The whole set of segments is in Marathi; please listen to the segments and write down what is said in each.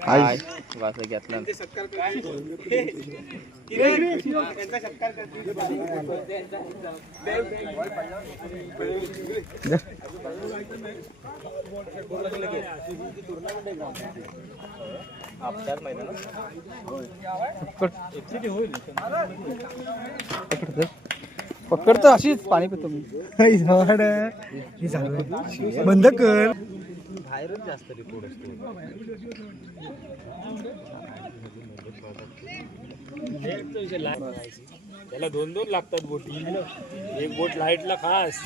काय वास घेतला पकडतो अशीच पाणी पितो मी बंद कर. बाहेरच जास्त रिपोर्ट असतो. त्याला 2-2 लागतात बोटी. एक बोट लाईटला खास,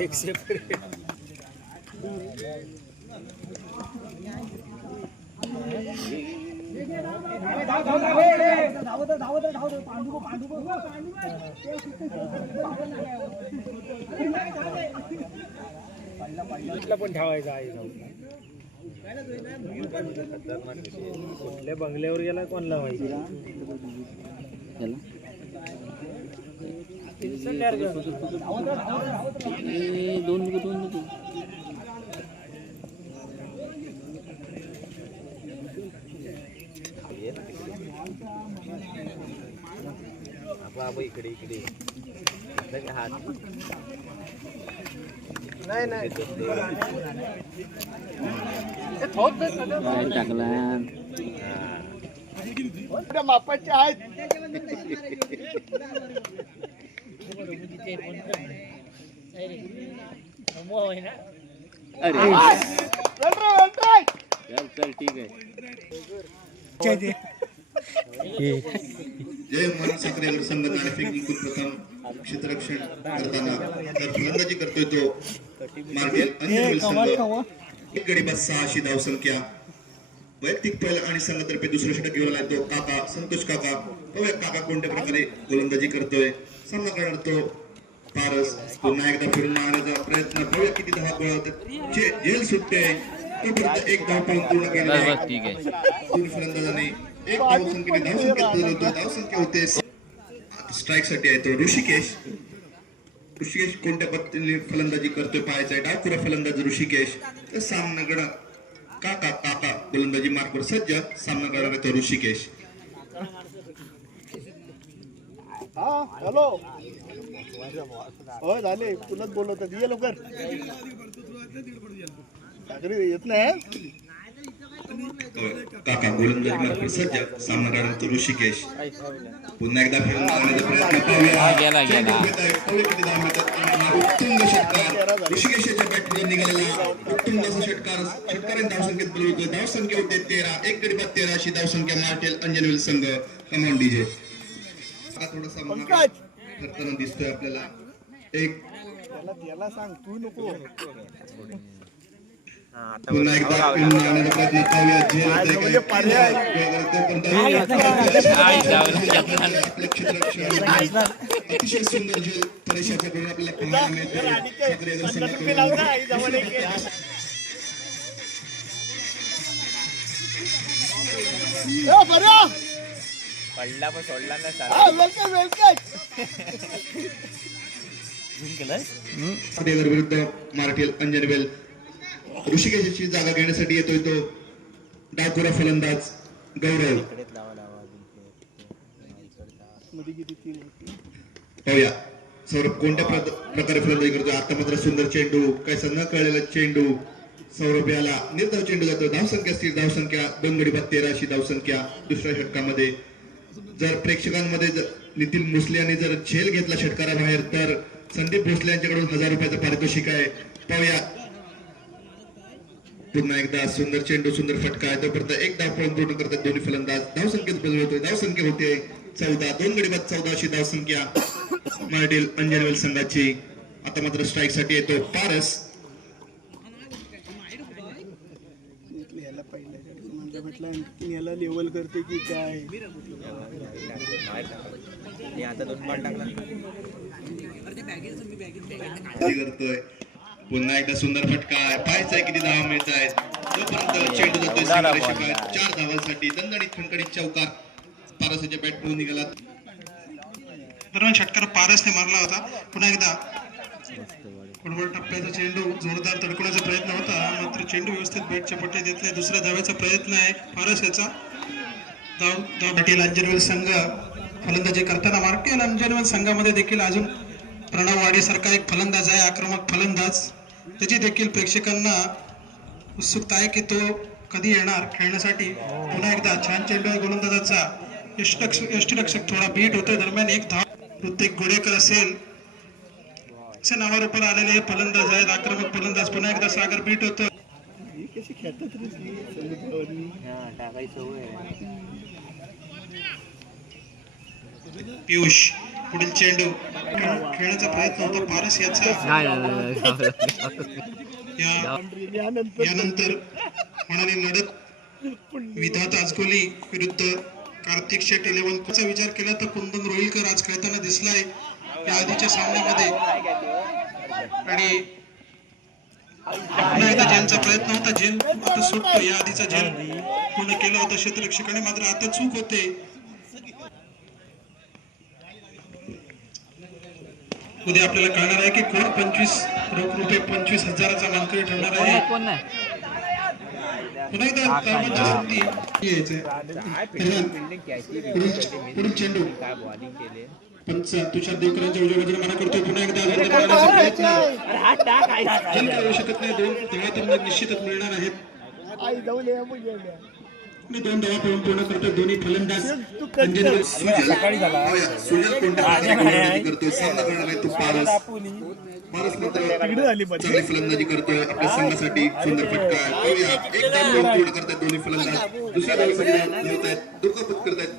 एक सेपरेट. पण ठेवायचा आहे कुठल्या बंगल्यावर गेला कोणला माहिती. बाबा इकडे इकडे हात नाही नाही टाकला मापाचे आहेत. चल ठीक आहे. जय मनसक्रिय संघ नाणेफेक प्रथम क्षेत्ररक्षण करताना तर फलंदाजी करतोय तो मार्केल अंजनवेल संघ. एक गडी बस 6 धावसंख्या. वैयक्तिक पल आणि संघातर्फे दुसरा षटक घेऊन आलाय तो काका संतोष काका. काका कोणत्या प्रकारे गोलंदाजी करतोय. सामना करणार तो पारस. पुन्हा एकदा फिरून मारण्याचा प्रयत्न. बघूया किती धावा पळवतात. जेल सुटते तोपर्यंत एक धाव पळून पूर्ण केली आहे. दोन फलंदाजांनी एक धावसंख्या होते. स्ट्राईक साठी आहे तो ऋषिकेश. ऋषिकेश कोणत्या पद्धतीने फलंदाजी करतोय पाहायचा आहे. डावखुरा फलंदाज ऋषिकेश. तर सामनाकडे काका काका गोलंदाजी मार्कवर सज्ज. सामना करणार आहे तो ऋषिकेश. हॅलो होय झाले तुलाच बोलवत ये लवकर. येत नाही. काका गोलंदाजी मार्कवर सज्ज. सामना करणार तो षटकेश. पुन्हा एकदा उत्तुंग षटकार ऋषिकेशच्या बॅटमधून निघालेला उत्तुंग असा षटकार. षटकारांनी धावसंख्येत बोलवतोय. धावसंख्या होते 13. एक गडी बाद 13 अशी धावसंख्या मार्टेल अंजनवेल संघ. Come on DJ. थोडासा करताना दिसतोय आपल्याला. एक त्याला सांग तू नको. पुन्हा एकदा प्रयत्न पाहूया. अतिशय सुंदर झेल परेशाच्याकडून आपल्याला पाहायला मिळते. पडला पण सोडला ना विरुद्ध मार्टेल अंजनवेल. ऋषिकेशची जागा घेण्यासाठी येतोय तो डाकुरा फलंदाज गौरव. पाहूया सौरभ कोणत्या प्रकारे फलंदाजी करतोय. आता मात्र सुंदर चेंडू. काय न कळलेला चेंडू. सौरभ याला निर्धाव चेंडू जातो. धावसंख्या स्थिर धावसंख्या 2 गडी बाद 13 अशी धावसंख्या दुसऱ्या षटकामध्ये. जर प्रेक्षकांमध्ये नितीन भोसले यांनी जर झेल घेतला षटकाराबाहेर तर संदीप भोसले यांच्याकडून 1000 रुपयाचं पारितोषिक आहे. पाहूया पुन्हा एकदा सुंदर चेंडू सुंदर फटका आहे. तोपर्यंत एक धाव पळून पूर्ण करतात दोन्ही फलंदाज. धावसंख्येत बदल होतोय. धावसंख्या होते 14. 2 गडी बाद 14 अशी धावसंख्या मार्टेल अंजनवेल संघाची. आता मात्र स्ट्राईक साठी येतो पारस. याला लेवल करते की काय. आता 2 बॉल टाकला करतोय. पुन्हा एकदा सुंदर फटका आहे. पाहायचा किती धावा मिळत आहेत. तोपर्यंत चेंडू जातोय 4 धावांसाठी. दणदणीत खणखणीत चौकार पारसच्या बॅटमधून निघाला. दरम्यान षटकार पारसने मारला होता. पुन्हा एकदा फुटबॉल टप्प्याचा चेंडू जोरदार तडकवण्याचा प्रयत्न होता, मात्र चेंडू व्यवस्थित बॅटच्या पट्टीत येत नाही. दुसऱ्या धावेचा प्रयत्न आहे फारस याचा. धाव पाटील अंजनवेल संघ फलंदाजी करताना मार्केल अंजनवेल संघामध्ये देखील अजून प्रणव वाडेसारखा एक फलंदाज आहे, आक्रमक फलंदाज. त्याची देखील प्रेक्षकांना उत्सुकता आहे की तो कधी येणार खेळण्यासाठी. पुन्हा एकदा छान चेंडू आहे गोलंदाजाचा. यष्टिरक्षक थोडा बीट होतोय. दरम्यान एक धाव ऋतिक गोडेकर असेल असे नावारूपाला आलेले हे फलंदाज आहेत, आक्रमक फलंदाज. पुन्हा एकदा सागर बीट होतो. पियुष पुढील चेंडू खेळण्याचा प्रयत्न होता पारस याचा. यानंतर होणारी लढत विधात आजकोली विरुद्ध कार्तिक शेट 11 चा विचार केला तर कुंदन रोहिलकर आज खेळताना दिसलाय या आधीच्या सामन्यामध्ये. आणि पुन्हा एकदा झेलचा प्रयत्न होता, झेल आता सुटतो. या आधीचा झेल पूर्ण केला होता क्षेत्ररक्षकाने, मात्र आता चूक होते. उद्या आपल्याला कळणार आहे की कोण 25,000चा मानकरी ठरणार आहे. पुन्हा एकदा पुढील चेंडू पंच तुषार देवकरांच्या उजव्या बाजूला मना करतोय. पुन्हा एकदा येऊ शकत नाही. 2 धावा तर निश्चितच मिळणार आहेत. दोन धावा पूर्ण करतोय दोन्ही फलंदाज. करतोय सामना करणार आहे तो पारस. पारस मात्र चांगली फलंदाजी करतोय आपल्या संघासाठी. सुंदर फटका पूर्ण करतात दोन्ही फलंदाज. दुसऱ्या धावेसाठी दुर्गापत करतायत.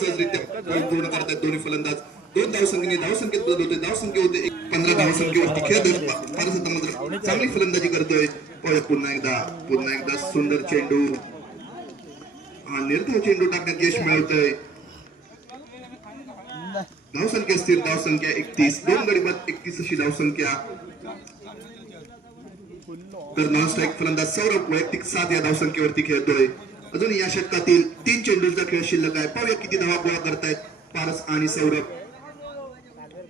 सहजरित्या पूर्ण करतात दोन्ही फलंदाज. 2 धावसंख्येने धावसंख्येत बदल होते. धावसंख्या होते 15 धावसंख्येवरती खेळतोय पारस. आता मात्र चांगली फलंदाजी करतोय. पुन्हा एकदा सुंदर चेंडू. हा निर्धाव चेंडू टाकण्यात यश मिळवतोय. धावसंख्या स्थिर, धावसंख्या 31. 2 गडी बाद 31 अशी धावसंख्या. तर नॉन स्ट्राईक फलंदाज सौरभ वैयक्तिक 7 या धावसंख्येवरती खेळतोय. अजून या षटकातील 3 चेंडूंचा खेळ शिल्लक आहे. पाहूया किती धावा गोळा करतायत पारस आणि सौरभ.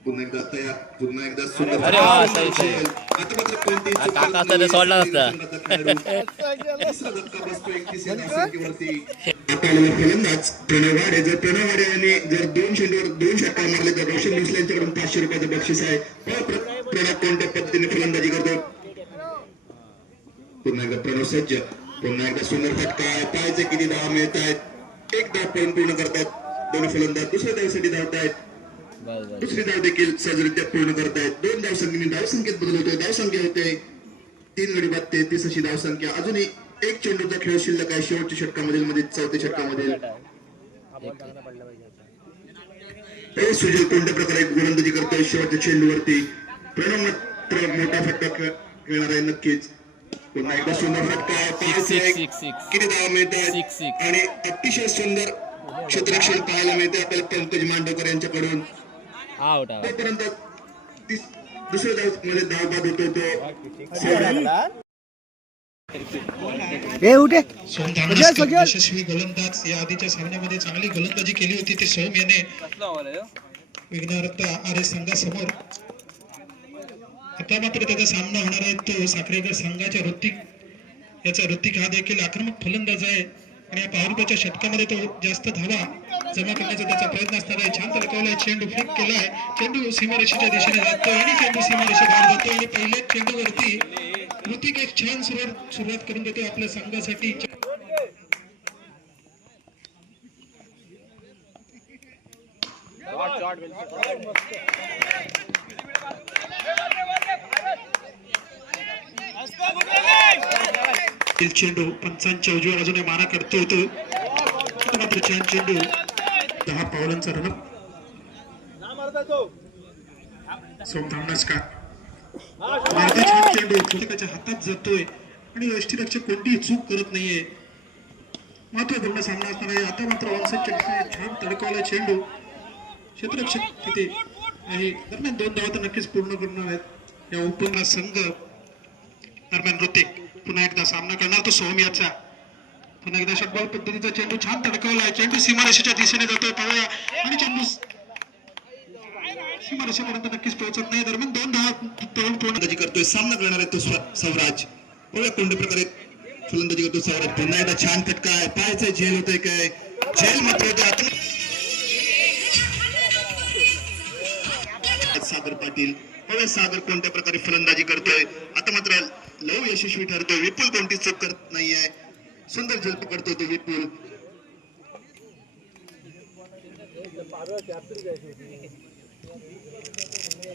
पुन्हा एकदा तयार. पुन्हा एकदा सुंदर. आता मात्र कोणतेही सोडला नसता. धक्का बसतो 31 या धावसंख्येवरती. फलंदाज प्रणव वाडे. जर प्रणव वाडे जर 2 चेंडूवर 2 षटकार मारले तर रोशन भोसले यांच्याकडून 500 रुपयाचं बक्षीस आहे. प्रणव कोणत्या पद्धतीने फलंदाजी करतो. पुन्हा एकदा प्रणव सज्ज. पुन्हा एकदा सुंदर फटका. पाहायचे किती धावा मिळत आहेत. 1 धाव पूर्ण करतात दोन्ही फलंदाज. दुसऱ्या धावेसाठी धावतायत. दुसरी धाव देखील सहजरित्या पूर्ण करतायत. 2 धावसंख्येने धावसंख्येत बदल होतोय. धावसंख्या होते 3 गडी बाद 33 अशी धावसंख्या. अजूनही 1 चेंडूचा खेळ शिल्लक आहे शेवटच्या षटकामधील. मध्ये 4थ्या षटकामधील सुजय कोणत्या प्रकारे गोलंदाजी करतोय शेवटच्या चेंडूवरती. प्रणव मात्र मोठा फटका खेळणार आहे नक्कीच. पुन्हा एकदा सुंदर फटका. किती धावा मिळत आहेत आणि अतिशय सुंदर क्षेत्ररक्षण पाहायला मिळते आपल्याला पंकज मांडवकर यांच्याकडून. तोपर्यंत दुसऱ्या धावमध्ये धाव बाद होतो तो यशस्वी गोलंदाज. या आधीच्या सामन्यामध्ये चांगली गोलंदाजी केली होती ते सोम याने विघ्नहर्ता आर्य संघासमोर. आता मात्र त्याचा सामना होणार आहे तो साखरेकर संघाच्या ऋतिक याचा. ऋतिक हा देखील आक्रमक फलंदाज आहे आणि या 5 रुपयाच्या षटकामध्ये तो जास्त धावा जमा करण्याचा त्याचा प्रयत्न असणार आहे. छान तडकवलाय. चेंडू फ्लिक केलाय. चेंडू सीमारेषेच्या दिशेने जातोय आणि चेंडू सीमारेषेबाहेर जातोय. आणि पहिल्या चेंडूवरती ऋतिक एक छान सुरुवात करून देतो आपल्या संघासाठी. चेंडू पंचांच्या उजव्या बाजूने मारा करतो होतो. मात्र छान चेंडू 10 पावलांचा रनअप. सोम थांबणास का. छान चेंडू प्रत्येकाच्या हातात जातोय आणि यष्टिरक्षक कोणतीही चूक करत नाहीये. महत्वपूर्ण सामना असणार आहे. आता मात्र छान तडकवला चेंडू. क्षेत्ररक्षक तिथे आहे. दरम्यान 2 धावा तर नक्कीच पूर्ण करणार आहेत या ओपनला संघ. दरम्यान ऋतिक पुन्हा एकदा सामना करणार तो सोम याचा. पुन्हा एकदा षटबॉल पद्धतीचा चेंडू छान तडकवलाय. चेंडू सीमारेषेच्या दिशेने जातोय. पाहूया आणि चेंडू सीमारेषेपर्यंत नक्कीच पोहोचत नाही. दरम्यान 2 धावा तळून फलंदाजी करतोय. सामना करणार आहे तो सौराज. बघूया कोणत्या प्रकारे फलंदाजी करतो सौराज. पुन्हा एकदा छान फटका आहे. पाहायचंय झेल होतंय काय. झेल मात्र होते आत. सागर पाटील. बघूया सागर कोणत्या प्रकारे फलंदाजी करतोय. आता मात्र लव यशस्वी ठरतोय. विपुल कोणती चूक करत नाहीये. सुंदर झेल पकडतोय तो विपुल.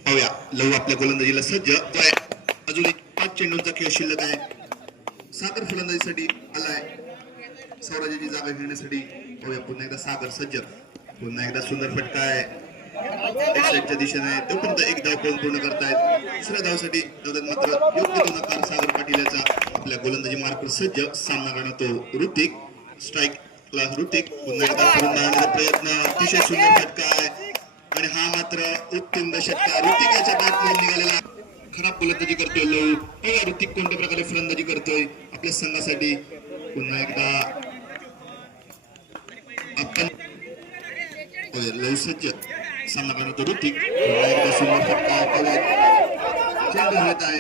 पाहूया लव आपल्या गोलंदाजीला सज्ज अजून एक 5 चेंडूंचा खेळ शिल्लक आहे. सागर फलंदाजीसाठी आलाय सौराजाची जागा घेण्यासाठी. पाहूया पुन्हा एकदा सागर सज्ज. पुन्हा एकदा सुंदर फटका आहे एक्साइडच्या दिशेने. तोपर्यंत एक धाव पूर्ण करतायत. दुसऱ्या धावसाठी मात्र योग्य तो नकार सागर पाटील याचा. आपल्या गोलंदाजी मार्कर सज्ज. सामना करणार तो ऋतिक. Strike class Hrithik. पुन्हा एकदा करून धावण्याचा प्रयत्न. अतिशय सुंदर फटका आहे आणि हा मात्र उत्तुंग षटकार ऋतिक याच्या बॅटमधून निघालेला. खराब गोलंदाजी करतोय लव. ऋतिक कोणत्या प्रकारे फलंदाजी करतोय आपल्या संघासाठी. पुन्हा एकदा आपण लव सज्ज. सामना करणार तो ऋतिक. पुन्हा एकदा सुंदर फटका. चेंडू हवेत आहे.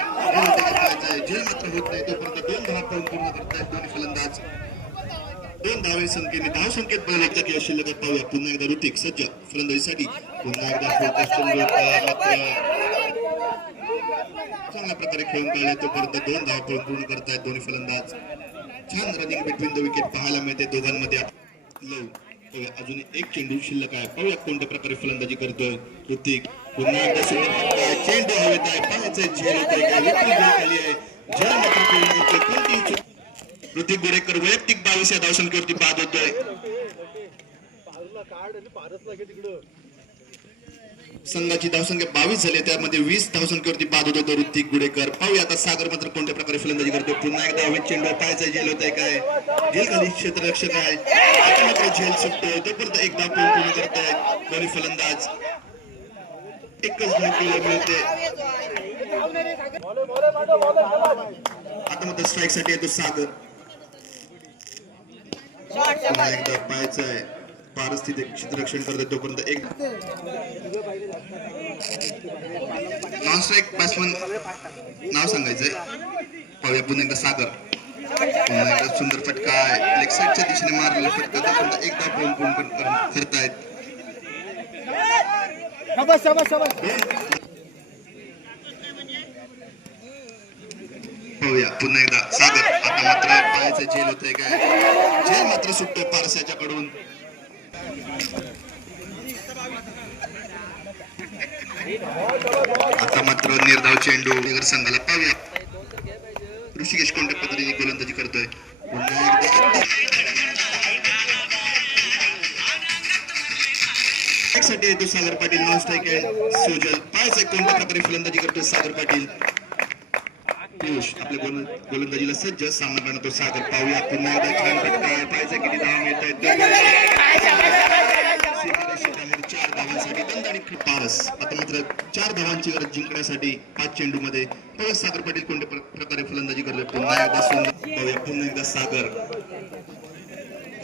झेल मात्र होत नाही. तोपर्यंत 2 धावा पूर्ण करतायत दोन्ही फलंदाज. 2 धावे संख्येने धाव संख्येत बदलायचा किंवा शिल्लक. पाहूया पुन्हा एकदा ऋतिक सज्ज फलंदाजीसाठी. पुन्हा एकदा चांगल्या प्रकारे खेळून काढले. तोपर्यंत 2 धावा पूर्ण करतायत दोन्ही फलंदाज. छान रनिंग बिटवीन द विकेट पाहायला मिळते दोघांमध्ये. लव अजून एक चेंडू शिल्लक आहे. पाहूया कोणत्या प्रकारे फलंदाजी करतोय ऋतिक. पुन्हा एकदा सुंदर फटका. चेंडू हवेत आहे. पाहायचंय झेल होतंय का. विपुल झेल खाली आहे. झेल मात्र पूर्ण करतोय. कोणतीही ऋतिक गुडेकर वैयक्तिक 22 या धावसंख्येवरती बाद होतोय. संघाची धावसंख्या 22 झाली. त्यामध्ये 20 धावसंख्येवरती बाद होतो तो ऋतिक गुडेकर. पाहूया आता सागर मात्र कोणत्या प्रकारे फलंदाजी करतो. पुन्हा एकदा हवेत चेंडू. पाहायचा झेल होत आहे काय. झेल खाली क्षेत्ररक्षक आहे. आता मात्र झेल सुटतोय. तोपर्यंत एक धाव पूर्ण करतायत दोन्ही फलंदाज. एकच धाव मिळते. आता मात्र स्ट्राईक साठी येतो सागर. पुन्हा एकदा पाहायचं आहे. पारस्थितिक क्षेत्ररक्षण करतोय. तोपर्यंत एक नॉन स्ट्राईक बॅट्समन नाव सांगायचंय. पाहूया पुन्हा एकदा सागर. पुन्हा एकदा सुंदर फटका आहे. लेग साईडच्या दिशेने मारलेला फटका. तोपर्यंत एक धाव पूर्ण करतायत. पाहूया पुन्हा एकदा सागर. आता मात्र पाहायचं झेल होतंय काय. झेल मात्र सुटतोय पारस्याच्याकडून. आता मात्र निर्धाव चेंडू नगर संघाला. पाहूया ऋषिकेश कोणत्या पद्धतीने गोलंदाजी करतोय. पुन्हा एकदा साठी येतो Sagar Patil. Non strike and सोजल. पाहायचंय कोणत्या प्रकारे फलंदाजी करतोय सागर पाटील. पियुष आपल्या गोलंदाजीला सज्ज. सामना करणार तो सागर. पाहूया पुन्हा एकदा छान फटका. पाहायचा किती धावा मिळत आहेत. 4 धावांसाठी दंड आणि पारस. आता मात्र 4 धावांची गरज जिंकण्यासाठी 5 चेंडू मध्ये. पाहूया सागर पाटील कोणत्या प्रकारे फलंदाजी करतोय. पुन्हा एकदा सुंदर. पाहूया पुन्हा एकदा सागर.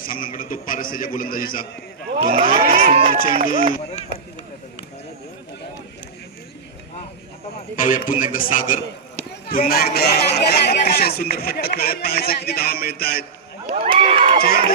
सामना करणार तो पारस याच्या गोलंदाजीचा. पुन्हा एकदा सुंदर चेंडू. पाहूया पुन्हा एकदा सागर. पुन्हा एकदा अतिशय सुंदर फटका खेळ. पाहायचं किती धावा मिळत आहेत. चेंडू